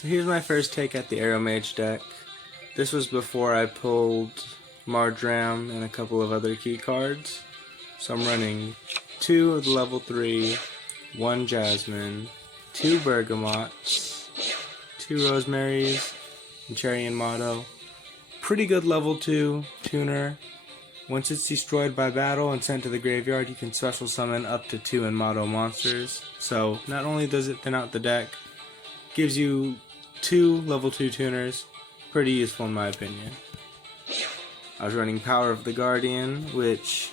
So here's my first take at the Aromage deck. This was before I pulled Marjoram and a couple of other key cards. So I'm running 2 of the level 3, 1 Jasmine, 2 Bergamots, 2 Rosemaries, and Cherry and Motto. Pretty good level 2 tuner. Once it's destroyed by battle and sent to the graveyard, you can special summon up to 2 Motto monsters. So not only does it thin out the deck, gives you 2 level 2 tuners. Pretty useful in my opinion. I was running Power of the Guardian, which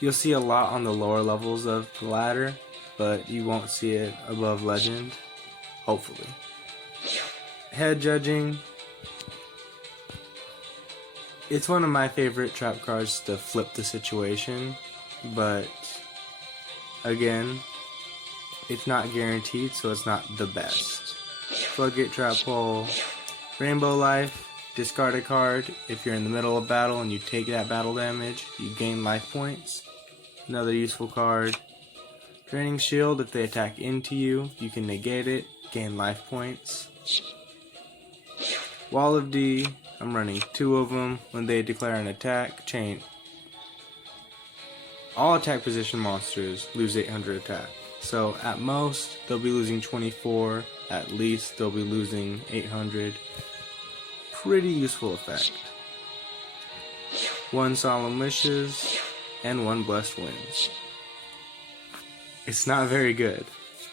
you'll see a lot on the lower levels of the ladder, but you won't see it above Legend, hopefully. Head Judging. It's one of my favorite trap cards to flip the situation, but again, it's not guaranteed, so it's not the best. Floodgate Trap Hole. Rainbow Life. Discard a card. If you're in the middle of battle and you take that battle damage, you gain life points. Another useful card. Draining Shield. If they attack into you, you can negate it, gain life points. Wall of D. I'm running 2 of them. When they declare an attack, chain. All attack position monsters lose 800 attack. So at most, they'll be losing 24. At least, they'll be losing 800. Pretty useful effect. 1 Solemn Wishes and 1 Blessed Winds. It's not very good,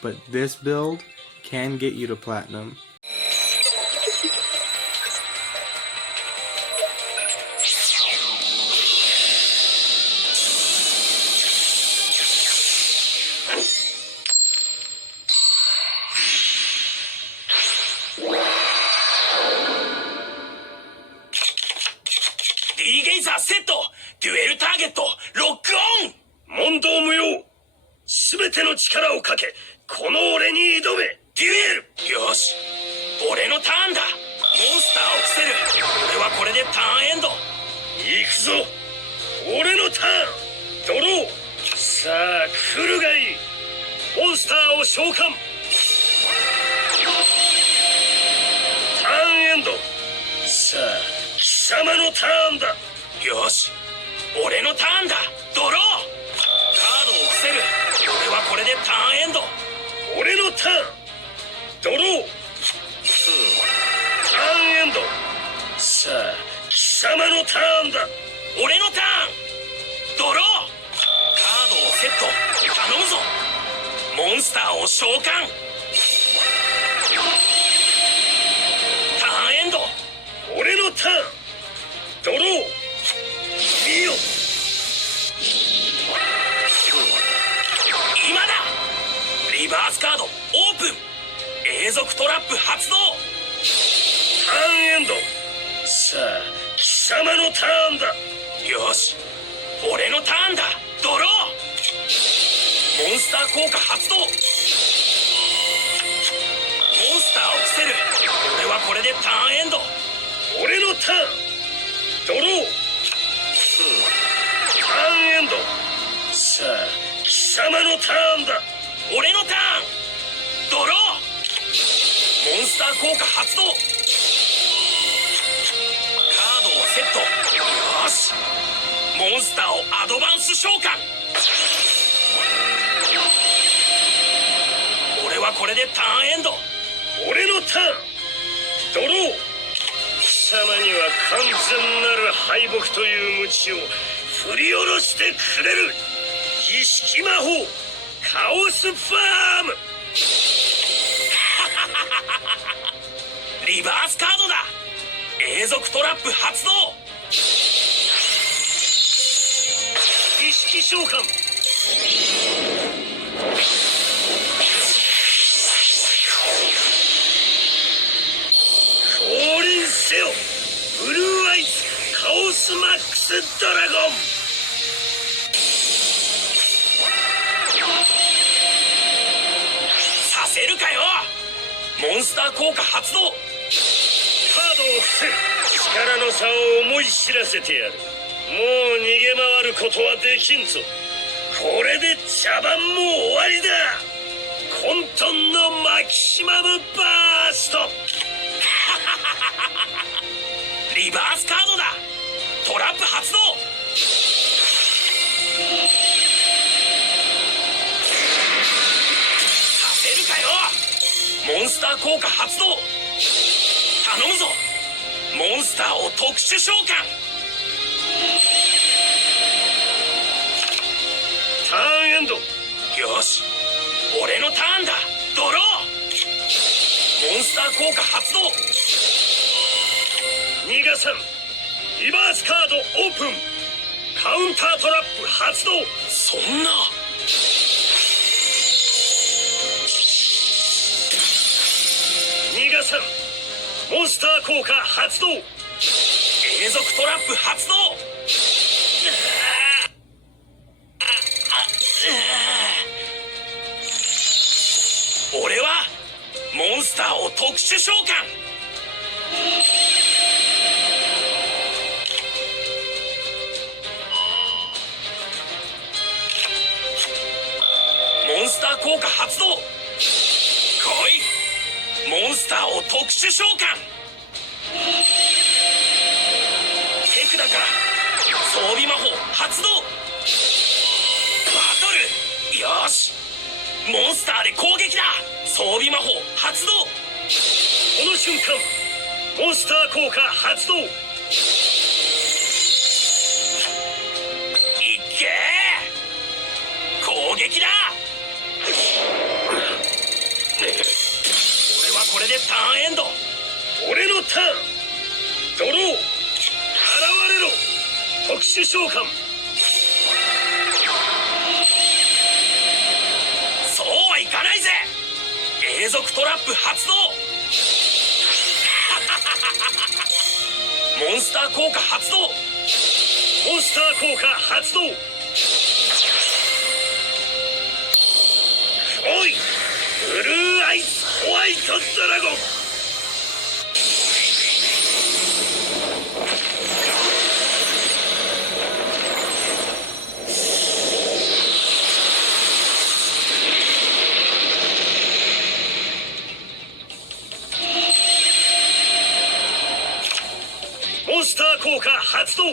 but this build can get you to Platinum.セット、デュエルターゲット、ロックオン。問答無用。すべての力をかけ、この俺に挑め。デュエル。よし、俺のターンだ。モンスターを伏せる。俺はこれでターンエンド。行くぞ。俺のターン。ドロー。さあ来るがいい。モンスターを召喚。ターンエンド。さあ貴様のターンだ。よし、俺のターンだ。ドロー。カードを伏せる。俺はこれでターンエンド。俺のターン。ドロー。ターンエンド。さあ貴様のターンだ。俺のターン。ドロー。カードをセット。頼むぞ。モンスターを召喚。ターンエンド。俺のターン。ドロー。見よ。今だ。リバースカードオープン。永続トラップ発動。ターンエンド。さあ貴様のターンだ。よし、俺のターンだ。ドロー。モンスター効果発動。モンスターを伏せる。俺はこれでターンエンド。俺のターン。ドロー。ターンエンド。さあ貴様のターンだ。俺のターン。ドロー。モンスター効果発動。カードをセット。よし、モンスターをアドバンス召喚。俺はこれでターンエンド。俺のターン。ドロー。貴様には完全なる敗北という鞭を振り下ろしてくれる。儀式魔法カオスファーム。リバースカードだ。永続トラップ発動。儀式召喚。降臨せよブルーアイズカオスマックスドラゴン。させるかよ。モンスター効果発動。カードを伏せる。力の差を思い知らせてやる。もう逃げ回ることはできんぞ。これで茶番も終わりだ。混沌の魔マキシマムバーストリバースカードだ。トラップ発動。させるかよ。モンスター効果発動。頼むぞ。モンスターを特殊召喚。ターンエンド。よし、俺のターンだ。ドロー。モンスター効果発動。逃がさん。リバースカードオープン。カウンタートラップ発動。そんな。逃がさん。モンスター効果発動。永続トラップ発動。俺はモンスターを特殊召喚。モンスター効果発動。来い。モンスターを特殊召喚。手札から装備魔法発動。バトル。よし、モンスターで攻撃だ。装備魔法発動。この瞬間モンスター効果発動。いけー。攻撃だ。俺はこれでターンエンド。俺のターン。ドロー。現れろ。特殊召喚。そうはいかないぜ。永続トラップ発動。モンスター効果発動。モンスター効果発動。おい、ブルーアイスホワイトドラゴン。モンスター効果発動。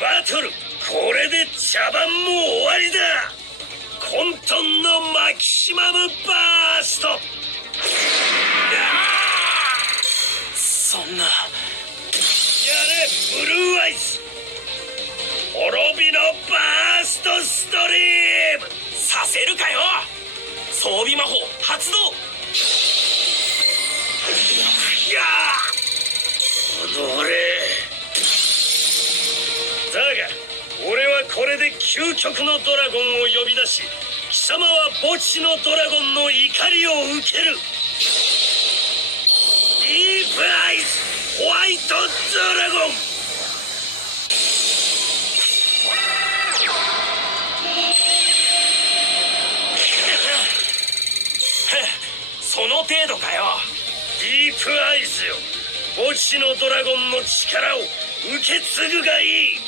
バトル、これで茶番も終わりだ。混沌のマキシマムバースト。そんな。やれブルーアイス。滅びのバーストストリーム。させるかよ。装備魔法発動。いやー、踊れ。だが俺はこれで究極のドラゴンを呼び出し、貴様は墓地のドラゴンの怒りを受ける。ディープアイスホワイトドラゴン。その程度かよ。ディープアイズよ、墓地のドラゴンの力を受け継ぐがいい。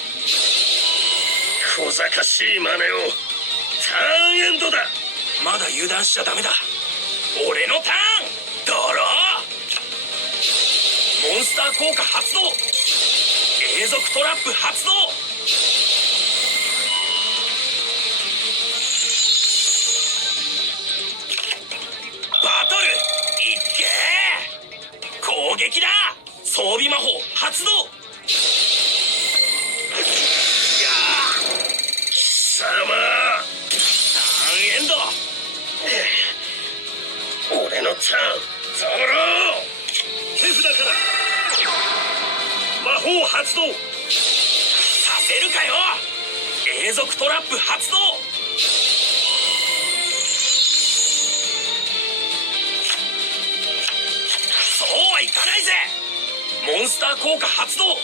小賢しい真似を。ターンエンドだ。まだ油断しちゃダメだ。俺のターン。ドロー。モンスター効果発動。永続トラップ発動。バトルいっけー。攻撃だ。装備魔法発動。貴様、ターンエンド。俺のターン。ゾロー。手札から魔法発動。させるかよ。永続トラップ発動。そうはいかないぜ。モンスター効果発動。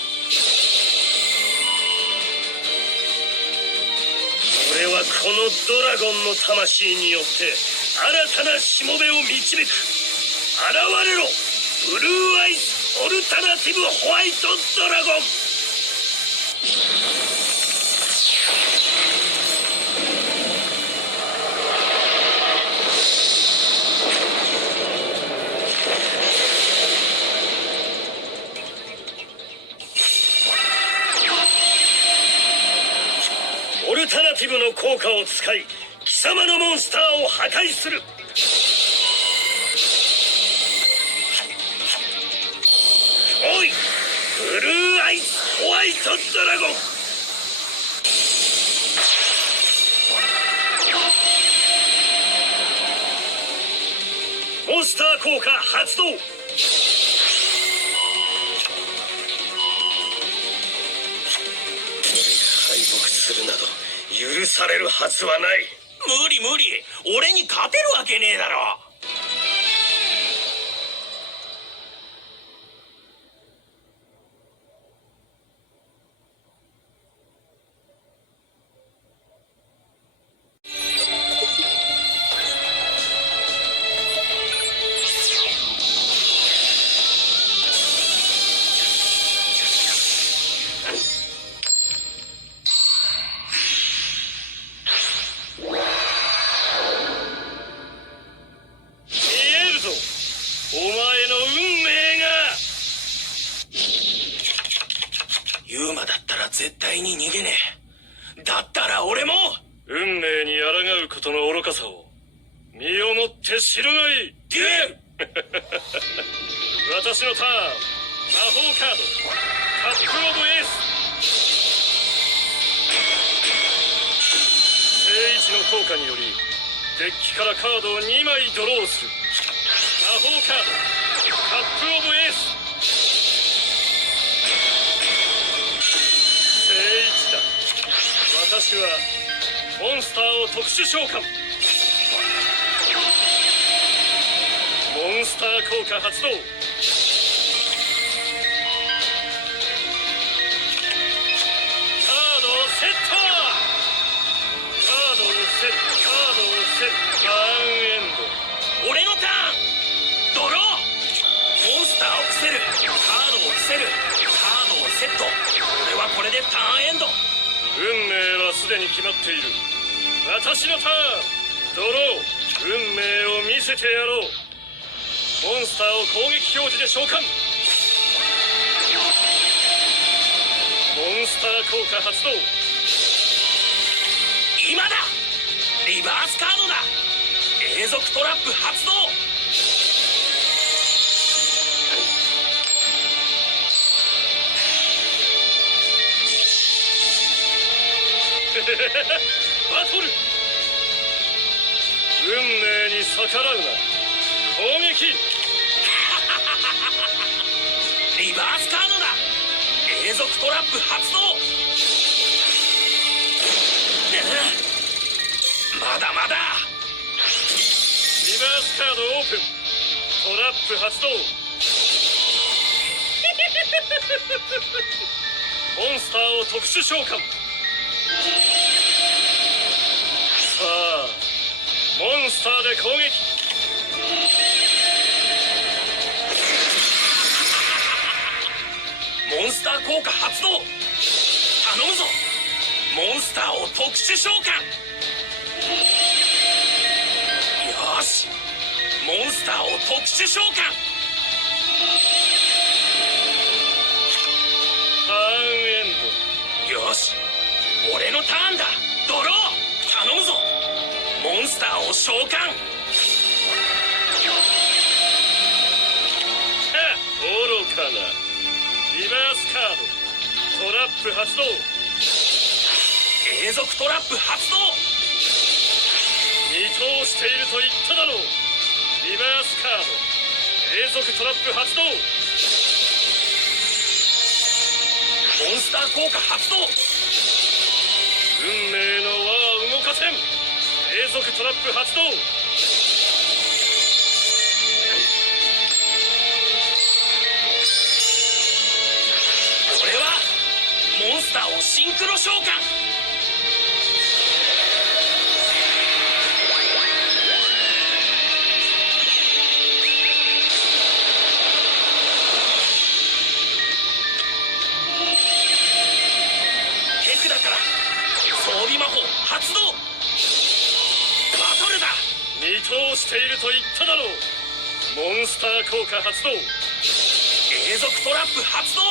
俺はこのドラゴンの魂によって新たなしもべを導く。現れろブルーアイスオルタナティブホワイトドラゴン。タナティブの効果を使い貴様のモンスターを破壊する。おい、ブルーアイスホワイトドラゴン。モンスター効果発動。敗北するなど許されるはずはない。無理無理、俺に勝てるわけねえだろ。お前の運命が。ユーマだったら絶対に逃げねえ。だったら俺も運命に抗うことの愚かさを身をもって知るがいい。デュエル私のターン、魔法カードカップオブエース。聖一の効果によりデッキからカードを2枚ドローする。魔法カードカップオブエース。聖一だ。私はモンスターを特殊召喚。モンスター効果発動。カードをセット。カードをセット。カードをセット。ターンエンド。俺のターン。ドロー。モンスターを伏せる。カードを伏せる。カードをセット。俺はこれでターンエンド。運命はすでに決まっている。私のターン。ドロー。運命を見せてやろう。モンスターを攻撃表示で召喚。モンスター効果発動。今だ。リバースカードだ。永続トラップ発動。バトル。運命に逆らうな。攻撃。リバースカードだ。永続トラップ発動。まだまだ。リバースカードオープン。トラップ発動。モンスターを特殊召喚。さあ、モンスターで攻撃。モンスター効果発動。頼むぞ。モンスターを特殊召喚。よし、モンスターを特殊召喚。ターンエンド。よし、俺のターンだ。ドロー。頼むぞ。モンスターを召喚。愚かな。リバースカードトラップ発動。永続トラップ発動。二投していると言っただろう。リバースカード永続トラップ発動。モンスター効果発動。運命の輪は動かせん。永続トラップ発動。俺はモンスターをシンクロ召喚。テクだから装備魔法発動。バトルだ。二投していると言っただろう。モンスター効果発動。永続トラップ発動。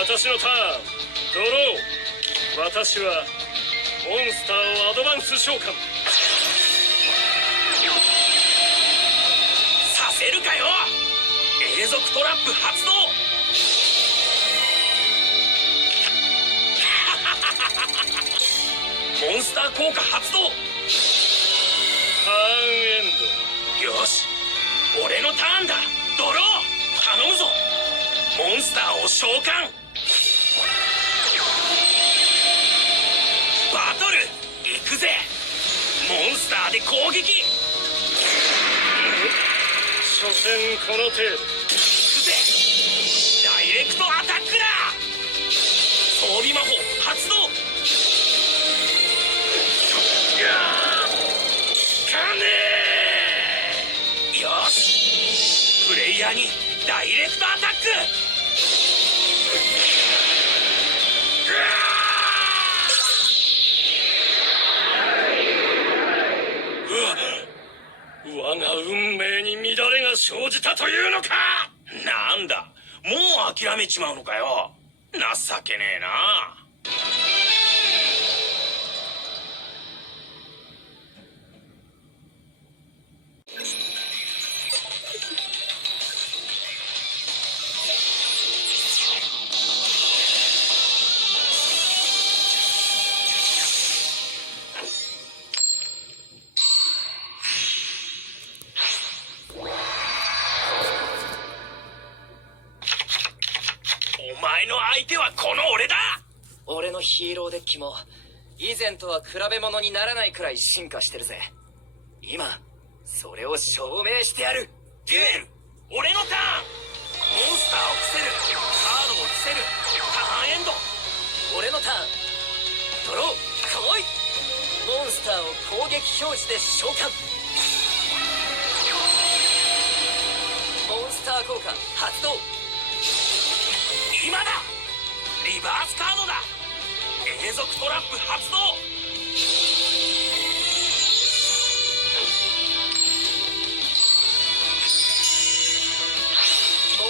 私のターン。ドロー。私はモンスターをアドバンス召喚させるかよ。永続トラップ発動。モンスター効果発動。ターンエンド。よし、俺のターンだ。ドロー。頼むぞ。モンスターを召喚。バトル行くぜ。モンスターで攻撃。所詮この程度。行くぜ。ダイレクトアタックだ。装備魔法発動。かねえ。よし、プレイヤーにダイレクトアタック。我が運命に乱れが生じたというのか。なんだ、もう諦めちまうのかよ。情けねえな。お前の相手はこの俺だ。俺のヒーローデッキも以前とは比べ物にならないくらい進化してるぜ。今それを証明してやる。デュエル、俺のターン。モンスターを伏せる。カードを伏せる。ターンエンド。俺のターン。ドロー。来い。モンスターを攻撃表示で召喚。モンスター効果発動。今だ。リバースカードだ。永続トラップ発動。モ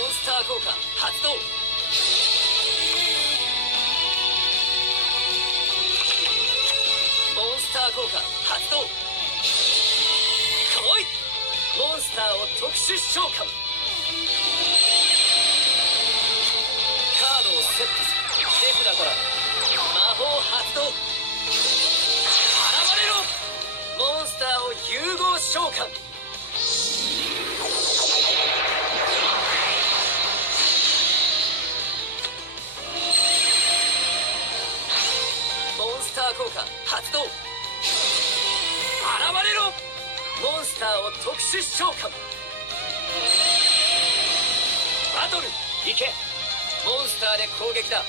ンスター効果発動。モンスター効果発動。来い。モンスターを特殊召喚。カードをセットする。手札から魔法発動。現れろ。モンスターを融合召喚。モンスター効果発動。現れろ。モンスターを特殊召喚。バトル行け。モンスターで攻撃だ。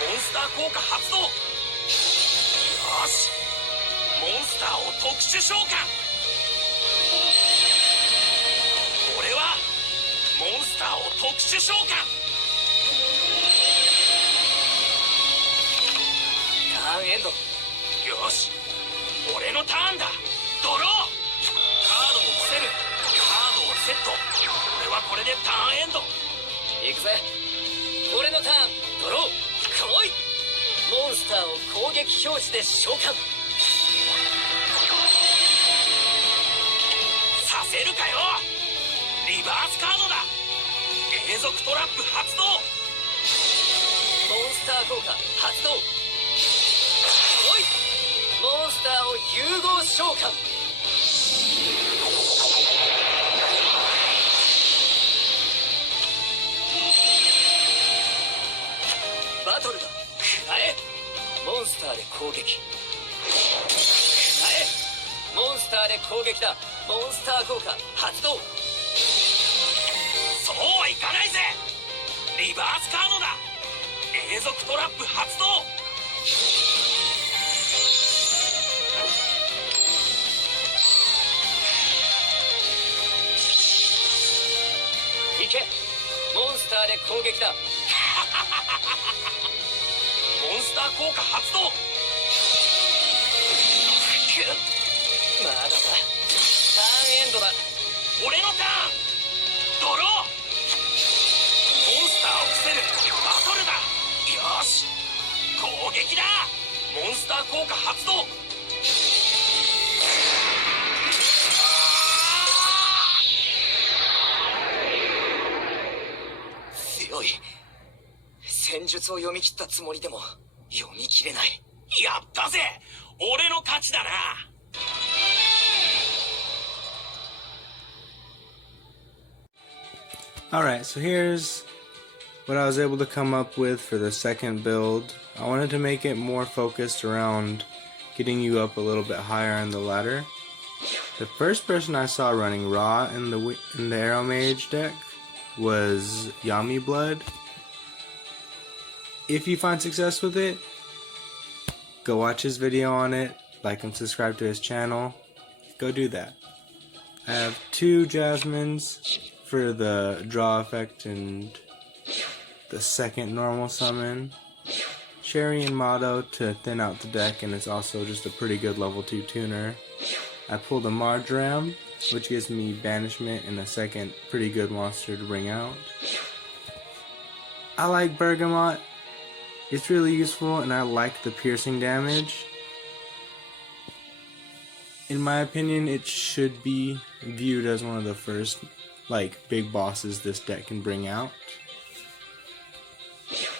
モンスター効果発動。よし、モンスターを特殊召喚。俺はモンスターを特殊召喚。ターンエンド。よし、俺のターンだ。ドロー。カードを伏せる。カードをセット。俺はこれでターンエンド。行くぜ。俺のターン。ドロー。来い。モンスターを攻撃表示で召喚。させるかよ。リバースカードだ。永続トラップ発動。モンスター効果発動。来い。モンスターを融合召喚。バトルだ。くらえ。モンスターで攻撃。くらえ。モンスターで攻撃だ。モンスター効果発動。そうはいかないぜ。リバースカードだ。永続トラップ発動。行け。モンスターで攻撃だ。モンスター効果発動。まだだ。ターンエンドだ。俺のターン。ドロー。モンスターを伏せるバトルだ。よし、攻撃だ。モンスター効果発動。強い。戦術を読み切ったつもりでも読み切れない。やったぜ。俺の勝ちだな。Alright, so here's what I was able to come up with for the second build. I wanted to make it more focused around getting you up a little bit higher on the ladder. The first person I saw running Raw in the Aromage deck was Yami Blood. If you find success with it, go watch his video on it, like and subscribe to his channel. Go do that. I have 2 Jasmines for the draw effect and the second normal summon. Cherry and Motto to thin out the deck, and it's also just a pretty good level 2 tuner. I pulled a Marjoram, which gives me banishment and a second pretty good monster to bring out. I like Bergamot. It's really useful, and I like the piercing damage. In my opinion, it should be viewed as one of the first big bosses this deck can bring out.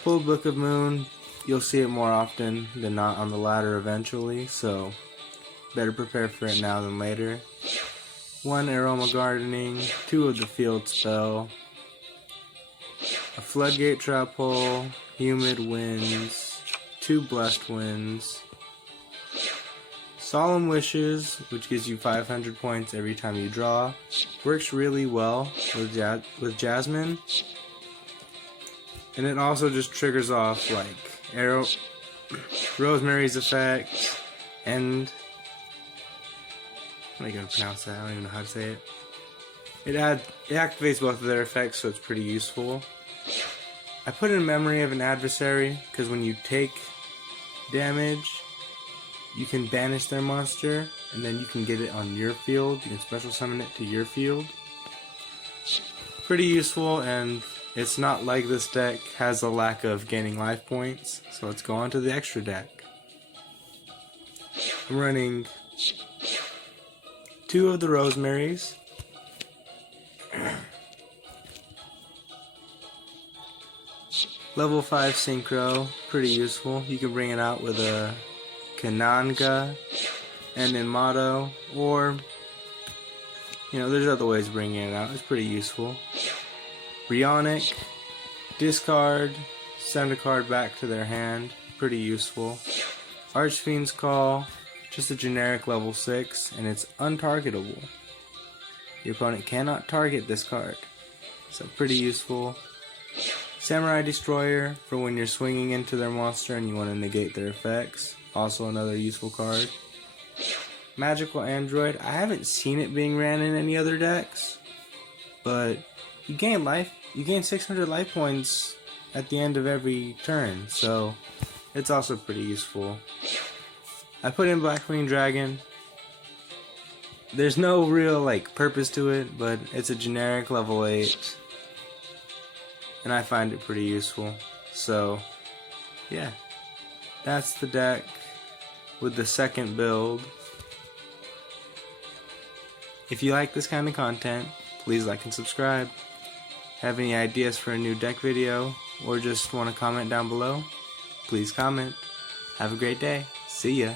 Pulled Book of Moon. You'll see it more often than not on the ladder eventually, so better prepare for it now than later. 1 Aroma Gardening, 2 of the Field Spell, a Floodgate Trap Hole, Humid Winds, 2 Blessed Winds, Solemn Wishes, which gives you 500 points every time you draw. Works really well with Jasmine. And it also just triggers off Rosemary's effect, and how am I gonna pronounce that? I don't even know how to say it. It activates both of their effects, so it's pretty useful. I put in Memory of an Adversary because when you take damage, you can banish their monster, and then you can get it on your field. You can special summon it to your field. Pretty useful, and it's not like this deck has a lack of gaining life points, so let's go on to the extra deck. I'm running 2 of the Rosemarys, level 5 Synchro, pretty useful. You can bring it out with a Kananga and then Motto, or there's other ways of bringing it out. It's pretty useful. Brionic, discard, send a card back to their hand, pretty useful. Archfiend's Call, just a generic level 6, and it's untargetable. Your opponent cannot target this card, so pretty useful. Samurai Destroyer, for when you're swinging into their monster and you want to negate their effects, also another useful card. Magical Android, I haven't seen it being ran in any other decks, but you gain 600 life points at the end of every turn, so it's also pretty useful. I put in Blackwing Dragon. There's no real purpose to it, but it's a generic level 8, and I find it pretty useful. So yeah, that's the deck with the second build. If you like this kind of content, please like and subscribe. Have any ideas for a new deck video, or just want to comment down below? Please comment. Have a great day. See ya.